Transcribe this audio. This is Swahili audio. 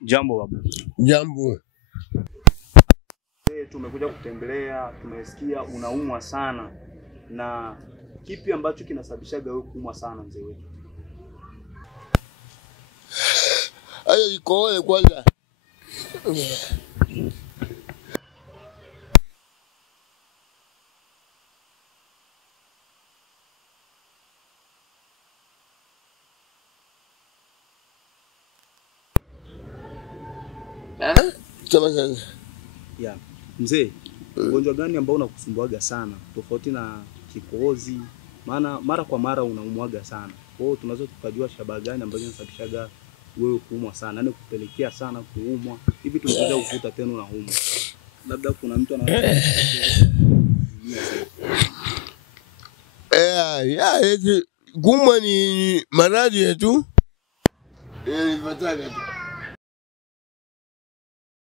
Jambo babu. Jambo. Tumekuja kutembelea, tumesikia unaumwa sana. Na kipi ambacho kinasababishaga wewe kuumwa sana mzee wetu? Ayo ikoe kwanza. Ya, mzee, ugonjwa gani ambao unakusumbuaga sana tofauti na kikohozi? Maana mara kwa mara unaumwaga sana. Kwa hiyo tunaweza tukajua shabaha gani ambazo zinasababishaga wewe kuumwa sana, yaani kupelekea sana kuumwa. Hivi tumekuja kukuta tena unaumwa. Labda kuna mtu anaweza kuumwa ni maradhi yetu. Fataka tu.